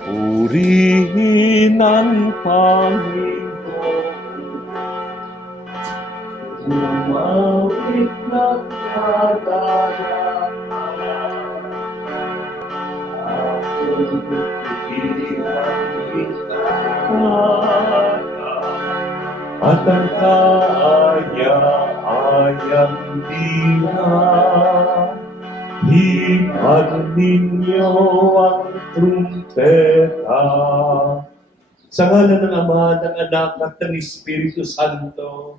Purihin ang Panginoon. Umawit ng kadalangan. Ako'y pinagkikata. At ang kaaya-ayang dina. Hipad ninyo ang trumpeta. Sa ngalan ng Ama, ng Anak, at ng Espiritu Santo.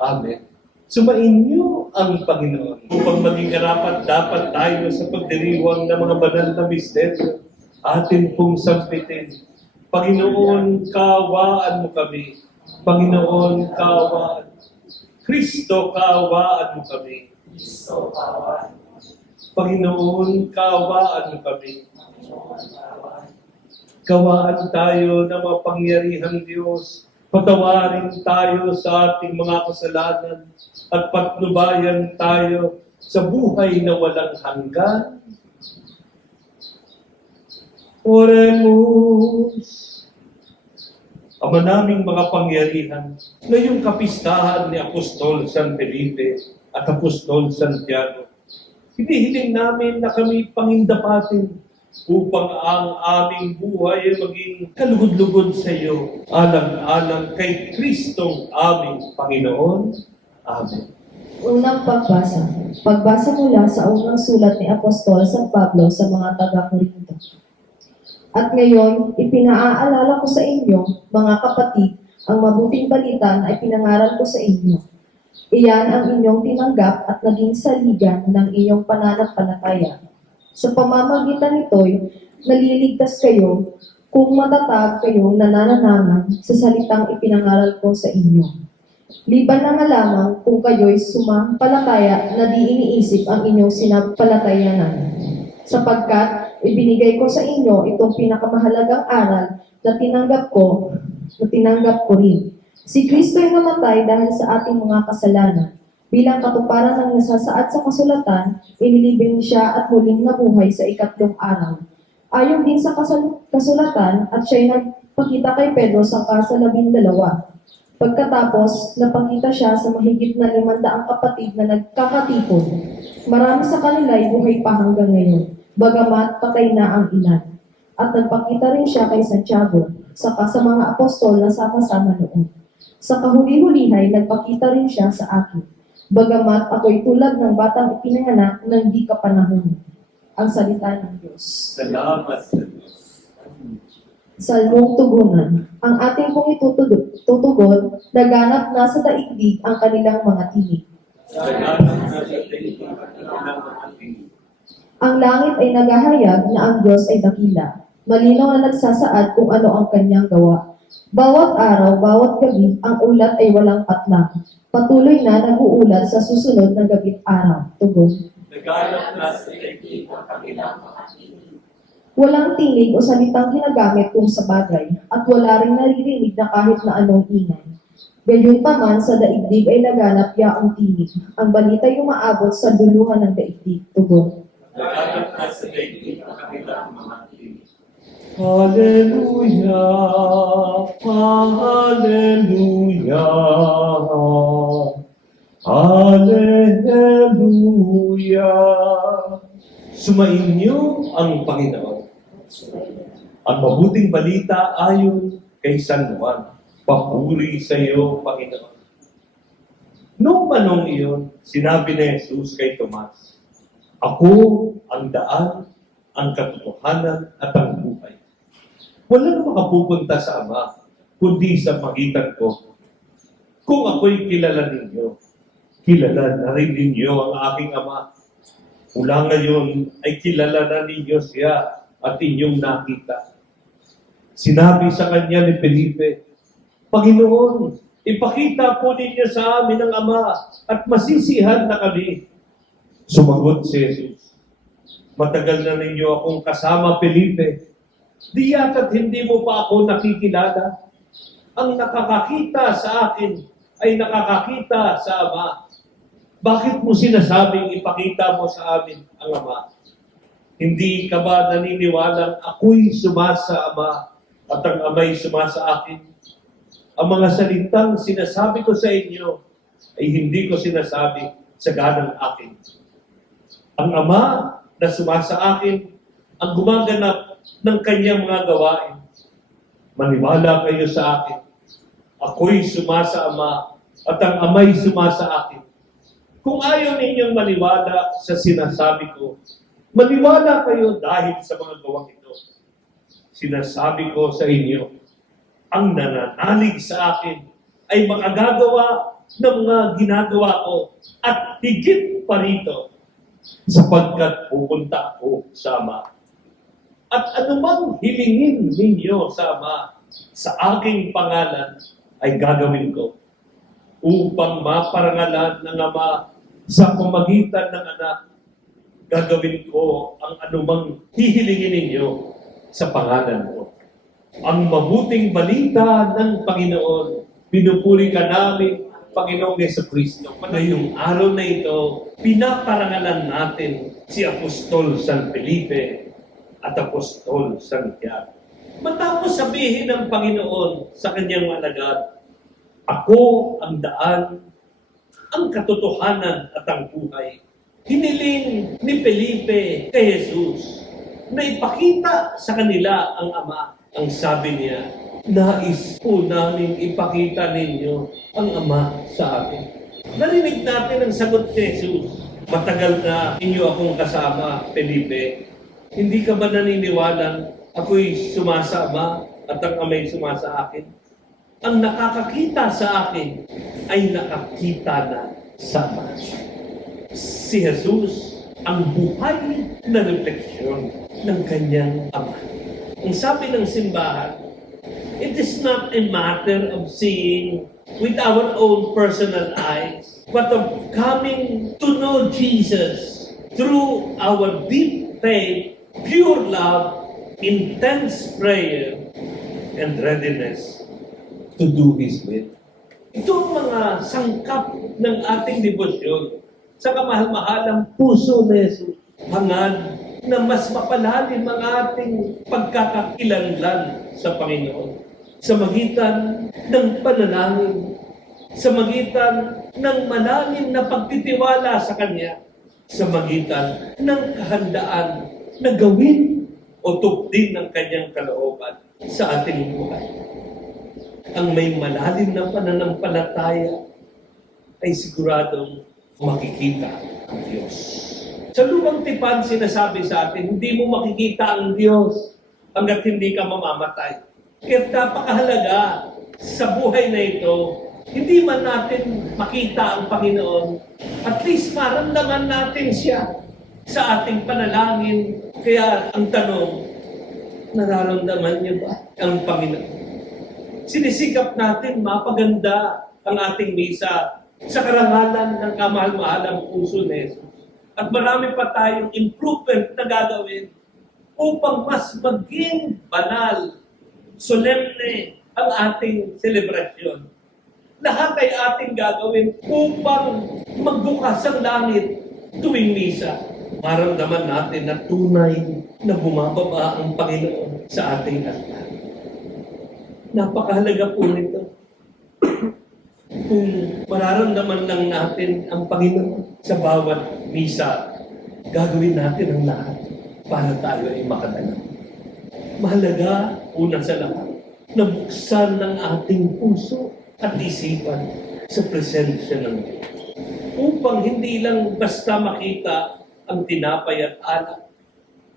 Amen. Sumainyo ang Panginoon. Upang maging karapat dapat tayo sa pagdiriwang ng mga banal na misteryo, atin pong sampitin. Panginoon, kawaan mo kami. Panginoon, kawaan. Kristo, kawaan mo kami. Panginoon, kawaan mo kami. Kawaan tayo ng mapangyarihang Diyos. Patawarin tayo sa ating mga kasalanan at patnubayan tayo sa buhay na walang hanggan. Oremus. Ama naming mga pangyarihan, ngayong kapistahan ni Apostol San Felipe at Apostol Santiago, hinihiling namin na kami pangindapatin upang ang aming buhay ay maging kalugod-lugod sa iyo, alang-alang kay Kristong aming Panginoon. Amen. Unang pagbasa. Pagbasa mula sa unang sulat ni Apostol San Pablo sa mga taga-Korinto. At ngayon, ipinaaalala ko sa inyo, mga kapatid, ang mabuting balita na ipinangaral ko sa inyo. Iyan ang inyong tinanggap at naging saligan ng inyong pananampalataya. Sa pamamagitan nito'y naliligtas kayo kung matatag kayong nanananangan sa salitang ipinangaral ko sa inyo. Liban na nga lamang kung kayo'y sumampalataya na di iniisip ang inyong sinampalatayanan. Sapagkat ibinigay ko sa inyo itong pinakamahalagang aral na tinanggap ko, na tinanggap ko rin. Si Kristo ay namatay dahil sa ating mga kasalanan. Bilang katuparan ng nasasaad sa kasulatan, inilibing siya at muling nabuhay sa ikatlong araw. Ayon din sa kasulatan at siya'y nagpakita kay Pedro sa kasa labindalawa. Pagkatapos, napakita siya sa mahigit na limandaang kapatid na nagkakatipon. Marami sa kanila ay buhay pa hanggang ngayon, bagamat patay na ang ilan. At nagpakita rin siya kay Santiago, saka sa mga apostol na sama-sama noon. Sa kahuli-hulihay, nagpakita rin siya sa akin, bagamat ako'y tulad ng batang ipinanganak ng di kapanahon. Ang salita ng Diyos. Salamat sa Diyos. Salmong tugunan. Ang ating pong itutugon, naganap na sa daigdig ang kanilang mga tinig. Ang langit ay naghahayag na ang Diyos ay dakila. Malinaw na nagsasaad kung ano ang kanyang gawa. Bawat araw, bawat gabi, ang ulat ay walang patlang. Patuloy na nag-uulat sa susunod na gabi't araw. Tugon. Naganap na sa daigdig ang kanilang mga Walang tinig o salitang ginagamit kung sa bagay, at wala rin naririnig na kahit na anong ingay. Gayunpaman sa daigdig ay naganap yaong tinig. Ang balita ay umaabot sa duluhan ng daigdig. Tugon. Naganap na sa daigdig ang kanilang mga. Hallelujah, Hallelujah, Hallelujah. Sumainyo ang Panginoon. Ang mabuting balita ayon kay San Juan. Papuri sa iyo, Panginoon. Noong panong iyon, sinabi ni Jesus kay Tomas, Ako ang daan, ang katotohanan at ang buhay. Walang makapupunta sa Ama, kundi sa magitan ko. Kung ako'y kilala ninyo, kilala na rin ninyo ang aking Ama. Mula ngayon ay kilala na ninyo siya at inyong nakita. Sinabi sa kanya ni Felipe, Panginoon, ipakita po ninyo sa amin ang Ama at masisihan na kami. Sumagot si Jesus, Matagal na ninyo akong kasama, Felipe. Di yata't hindi mo pa ako nakikilala. Ang nakakakita sa akin ay nakakakita sa Ama. Bakit mo sinasabing ipakita mo sa amin ang Ama? Hindi ka ba naniniwalang ako'y sumasa Ama at ang Ama'y sumasa akin? Ang mga salitang sinasabi ko sa inyo ay hindi ko sinasabi sa ganang akin. Ang Ama na sumasa akin ang gumaganap ng kanyang mga gawain. Maniwala kayo sa akin. Ako'y sumasa Ama at ang Ama'y sumasa akin. Kung ayaw ninyong maniwala sa sinasabi ko, maniwala kayo dahil sa mga gawang ito. Sinasabi ko sa inyo, ang nananalig sa akin ay makagagawa ng mga ginagawa ko at higit pa rito sapagkat pupunta ako sa Ama. At anumang hilingin ninyo sa Ama sa aking pangalan ay gagawin ko upang maparangalan ng Ama sa pamagitan ng anak, gagawin ko ang anumang hihilingin ninyo sa pangalan ko. Ang mabuting balita ng Panginoon, pinupuri ka namin, Panginoong Yeso Kristo. Ngayong araw na ito, pinaparangalan natin si Apostol San Felipe at Apostol Santiago. Matapos sabihin ng Panginoon sa kanyang alagad, Ako ang daan, ang katotohanan at ang buhay. Hiniling ni Felipe kay Jesus na ipakita sa kanila ang Ama. Ang sabi niya, nais po namin ipakita ninyo ang Ama sa akin. Narinig natin ang sagot ni Jesus. Matagal na inyo akong kasama, Felipe. Hindi ka ba naniniwalang ako'y sumasa Ama at ang Ama'y sumasa akin? Ang nakakakita sa akin ay nakakita na sa Ama. Si Jesus ang buhay na refleksyon ng kanyang Ama. Ang sabi ng simbahan, it is not a matter of seeing with our own personal eyes, but of coming to know Jesus through our deep faith, pure love, intense prayer, and readiness to do His will. Ito ang mga sangkap ng ating debosyon sa kamahal-mahalang puso ni Jesus. Hangad na mas mapalalim ang ating pagkakakilanlan sa Panginoon sa magitan ng panalangin, sa magitan ng malalim na pagtitiwala sa Kanya, sa magitan ng kahandaan na gawin o tupdin ng Kanyang kalooban sa ating buhay. Ang may malalim na pananampalataya ay siguradong makikita ang Diyos. Sa lumang tipan, sinasabi sa atin, hindi mo makikita ang Diyos hanggat hindi ka mamamatay. Kaya napakahalaga sa buhay na ito, hindi man natin makita ang Panginoon, at least maramdaman natin siya sa ating panalangin. Kaya ang tanong, nararamdaman niyo ba ang Panginoon? Sinisikap natin mapaganda ang ating misa sa karangalan ng kamahal-mahalang puso ni Jesus. At marami pa tayong improvement na gagawin upang mas maging banal, solemne ang ating selebrasyon. Lahat ay ating gagawin upang magbukas ang langit tuwing misa. Maramdaman natin na tunay na bumababa ang Panginoon sa ating altar. Napakahalaga po nito. Kung mararamdaman lang natin ang Panginoon sa bawat misa, gagawin natin ang lahat para tayo ay makadala. Mahalaga, una sa lahat, na buksan ng ating puso at isipan sa presensya ng Diyos. Upang hindi lang basta makita ang tinapay at alak,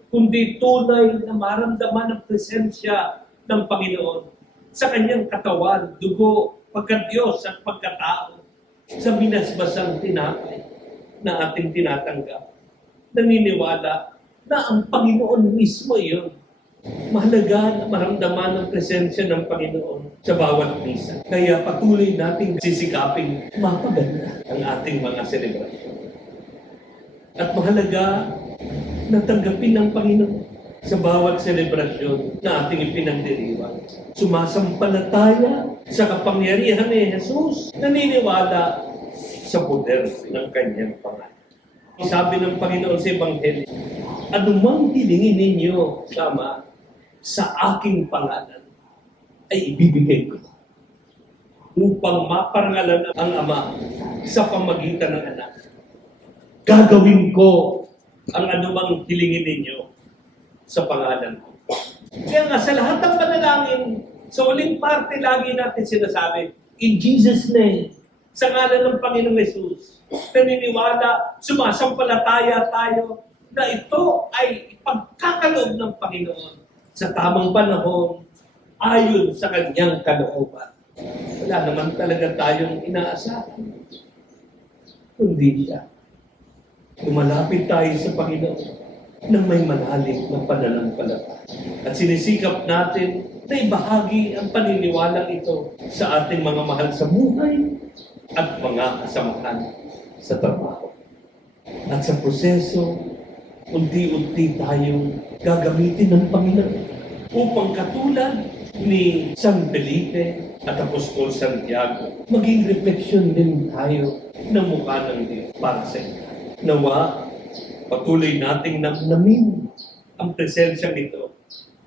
kundi tunay na maramdaman ang presensya ng Panginoon sa kanyang katawan, dugo, pagka-Diyos at pagkatao sa binasbasang tinapay na ating tinatanggap. Naniniwala na ang Panginoon mismo iyon. Mahalaga na maramdaman ang presensya ng Panginoon sa bawat misa. Kaya patuloy nating sisikaping mapaganda ang ating mga selebrasyon. At mahalaga na tanggapin ng Panginoon sa bawat selebrasyon na ating ipinagdiriwang. Sumasampalataya sa kapangyarihan ni Jesus, naniniwala sa poder ng kanyang pangalan. Sabi ng Panginoon sa Ebanghelyo, anumang hilingin ninyo, Ama, sa aking pangalan, ay ibibigay ko upang maparangalan ang Ama sa pamagitan ng anak. Gagawin ko ang anumang hilingin ninyo sa pangalan ko. Kaya nga sa lahat ng panalangin, sa uling parte lagi natin sinasabi, in Jesus' name, sa ngalan ng Panginoong Yesus, naniniwala, sumasampalataya tayo na ito ay ipagkakaloob ng Panginoon sa tamang panahon ayon sa kanyang kalooban. Wala naman talaga tayong inaasahan. Kundi siya. Tumalapit tayo sa Panginoon ng may malalim na pananampalataya. At sinisikap natin na ibahagi ang paniniwalang ito sa ating mga mahal sa buhay at mga kasamahan sa trabaho. At sa proseso, unti-unti tayong gagamitin ng Panginoon upang katulad ni San Felipe at Apostol Santiago, maging refleksyon din tayo ng mukha ng Diyos para sa inyo. Nawa, patuloy nating namnamin ang presensyang ito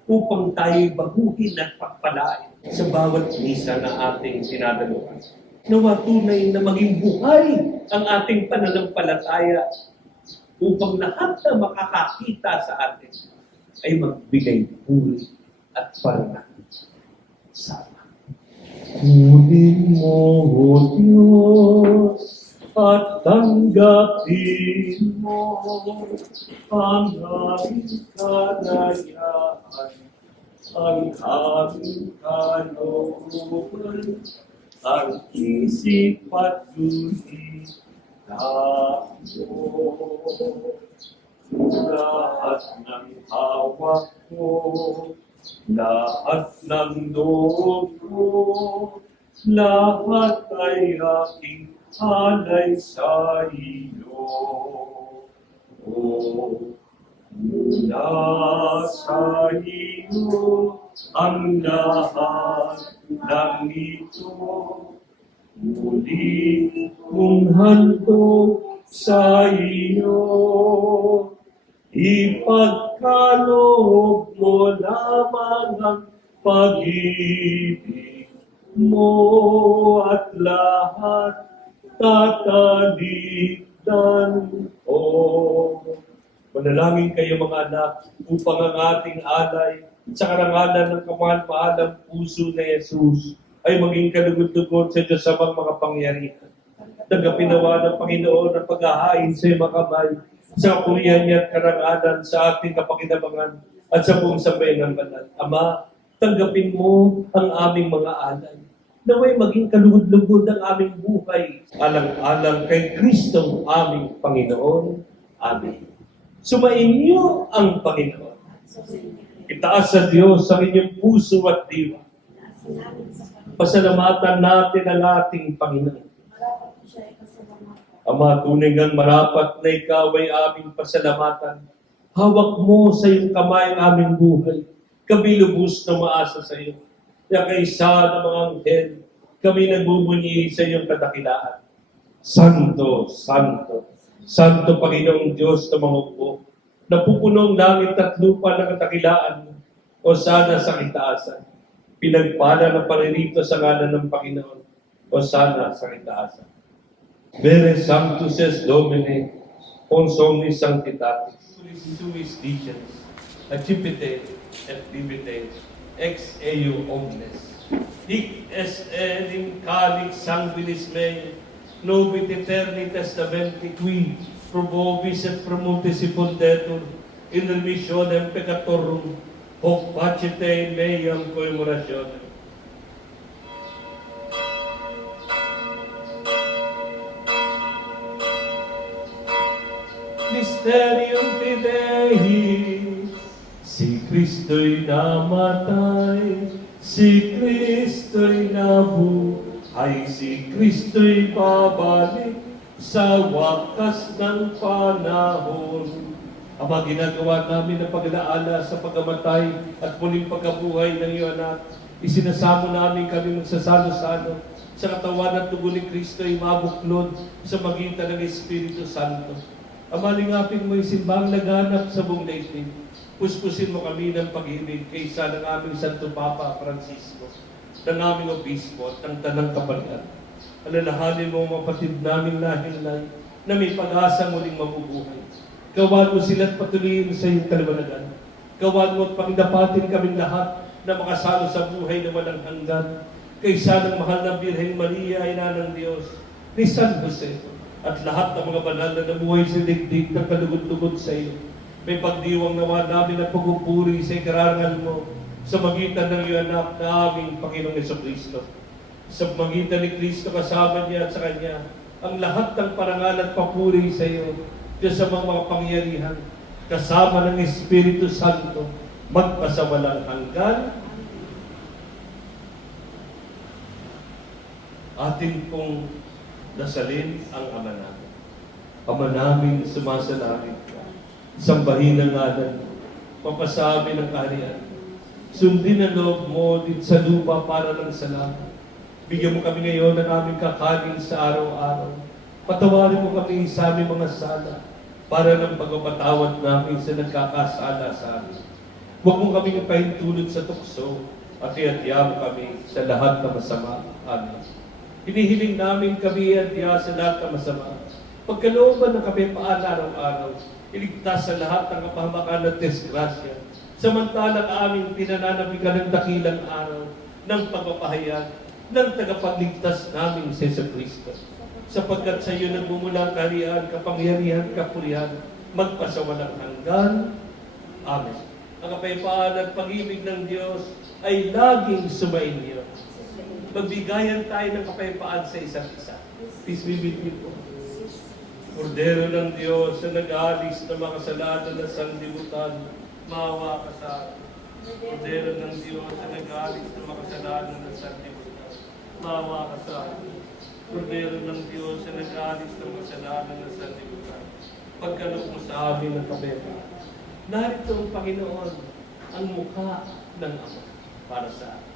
upang tayo'y baguhin at pagpalain sa bawat misa na ating sinadaluhan. Nawa tunay na maging buhay ang ating pananampalataya upang lahat na makakakita sa atin ay magbigay puri at parangal sa Ama. Kunin mo, O Diyos, at tanggapin mo ang aming kalayaan, ang aming kalooban, ang isip at luhi tayo. Lahat ng hawak ko, lahat ng loob ko, lahat ay aking alay sa iyo. O mula sa iyo ang lahat ito. Muli kong handog sa iyo. Ipagkaloob mo lamang ang pag-ibig mo at lahat tatalikdan ko. Manalangin kayo mga anak upang ang ating alay sa karangalan ng kamahal-mahalang puso na Jesus ay maging kalugod-lugod sa Diyos sa mga pangyarihan. Nagapinawa ng Panginoon ang paghahain sa iyong kamay sa kapulihan niya at karangalan sa ating kapakinabangan at sa buong sambayan ng banal. Ama, tanggapin mo ang aming mga alay. Naway maging kalugod-lugod ang aming buhay. Alang-alang kay Kristo aming Panginoon. Amen. Sumainyo ang Panginoon. Itaas sa Diyos ang inyong puso at diwa. Pasalamatan natin ang ating Panginoon. Ama, tunay ngang marapat na ikaw ay aming pasalamatan. Hawak mo sa iyong kamay ang aming buhay. Kabilubos na maasa sa iyo. Kaya kaysa ng mga anghel, kami nagbubunyi sa iyong kadakilaan. Santo, Santo, Santo Panginoong Diyos na mga upo, napupunong langit at lupa ng katakilaan o sana sa kitaasan. Pinagpala ng paririto sa ngalan ng Panginoon, o sana sa kitaasan. Vere Sanctus es Domine, consomnis sanctitatis, suis digens, accipite et libite, ex eo omnes. Hic es enim calix sanguinis mei, nobit eterni testamenti qui, pro vobis et pro multis fundetur, in remissionem peccatorum, hoc pacete in meiam coemorationem. Mysterium Fidei, Kristo'y namatay, si Kristo'y nabuhay, si Kristo'y babalik sa wakas ng panahon. Ama, ginagawa namin ang pag-alaala sa pagkamatay at muling pagkabuhay ng iyong anak. Isinasamo namin kami magsasalo-salo sa katawan at dugo ni Kristo ay mabuklod sa magitan ng Espiritu Santo. Amalingapin mo yung simbang laganap sa buong daigdig. Puspusin mo kami ng pag-ibig kaysa ng aming Santo Papa Francisco, ng aming obispo at ng tanang kapalian. Alalahanin mo ang mapatid naming lahilay na may pag-asa muling mabubuhay. Gawan mo sila't patuloyin sa iyong kaliwanagan. Gawan mo at pangdapatin kaming lahat na makasalo sa buhay na walang hanggan. Kaysa ng mahal na Birhen Maria, Ina ng Diyos, ni San Jose, at lahat ng mga banal na nabuhay sa digdig ng kalugod-lugod sa iyo. May pagdiwang nawa namin ang pagpupuri sa ikarangal mo sa magitan ng iyong anak na aming Panginoong Yeso Kristo. Sa magitan ni Kristo kasama niya at sa Kanya, ang lahat ng parangal at papuri sa iyo, Diyos sa mga, mga pangyarihan, kasama ng Espiritu Santo, magpasawalang hanggan. Atin pong dasalin ang Ama namin. Ama namin sumasalangit ka. Sambahin ang ngalan. Papasabi ng kaharian. Sundin ang loob mo dito sa lupa para ng salamat. Bigyan mo kami ngayon ng aming kakanin sa araw-araw. Patawarin mo kami sa aming mga sala para ng pagpapatawad namin sa nagkakasala sa amin. Huwag mo kami pahintulot sa tukso at iatya mo kami sa lahat na masama. Amen. Hinihiling namin kami at sa lahat ng masama. Pagkalooban ng kapayapaan araw-araw, iligtas sa lahat ng kapahamakan at desgrasya. Samantalang aming pinananabigan ng dakilang araw ng pagpapahayag ng tagapagligtas namin si Yesu Kristo. Sapagkat sa iyo nagmumula ang kaharian, kapangyarihan, kapurihan, magpasawalang hanggan. Amen. Ang kapayapaan at pag-ibig ng Diyos ay laging sumainyo magbigayan tayo ng kapayapaan sa isa't isa. Peace be with you po. Kordero ng Diyos na nag-aalis ng mga kasalanan ng sanlibutan, maawa ka sa akin. Kordero ng Diyos na nag-aalis ng mga kasalanan ng sanlibutan, maawa ka sa akin. Kordero ng Diyos na nag-aalis ng mga kasalanan ng sanlibutan, pagkalok mo sa amin ng kapayapaan. Narito ang Panginoon, ang mukha ng Ama para sa atin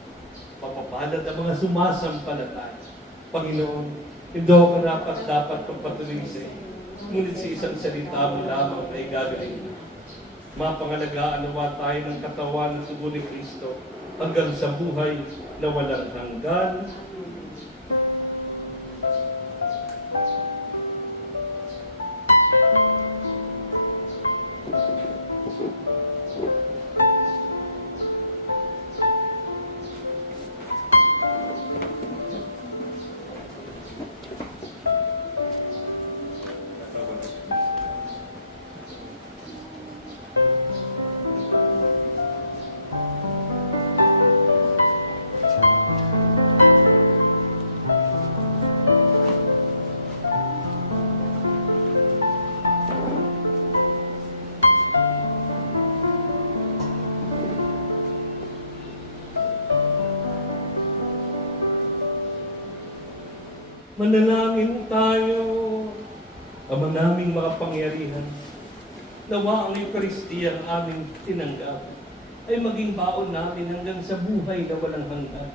papapalad ang mga sumasampalataya. Panginoon, hindi ako karapat dapat pagpatuloy sa iyo. Ngunit sa isang salita mo lamang ay gagawin mo. Mapangalagaan nawa tayo ng katawan ng tubo ni Kristo hanggang sa buhay na walang hanggan. Manalangin tayo, Ama naming makapangyarihan. Nawa ang Eucharistia ang aming tinanggap ay maging baon namin hanggang sa buhay na walang hanggan.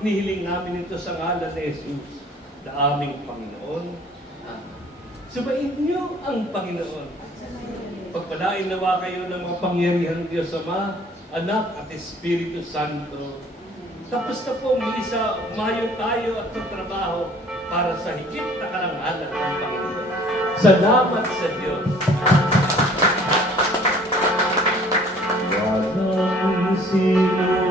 Hinihiling namin ito sa ngalan ni Jesus na aming Panginoon. Amen. Subayin niyo ang Panginoon. Pagpalain nawa kayo ng mga pangyarihan Diyos Ama, Anak at Espiritu Santo. Tapos na po, misa, umayo tayo at magtrabaho para sa higit na karangalan ng Panginoon. Salamat sa Diyos. Walang sinuman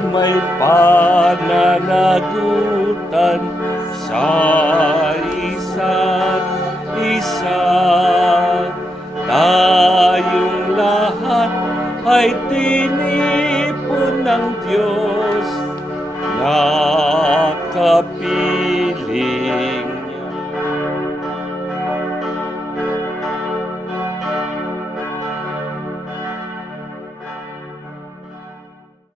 may pananagutan sa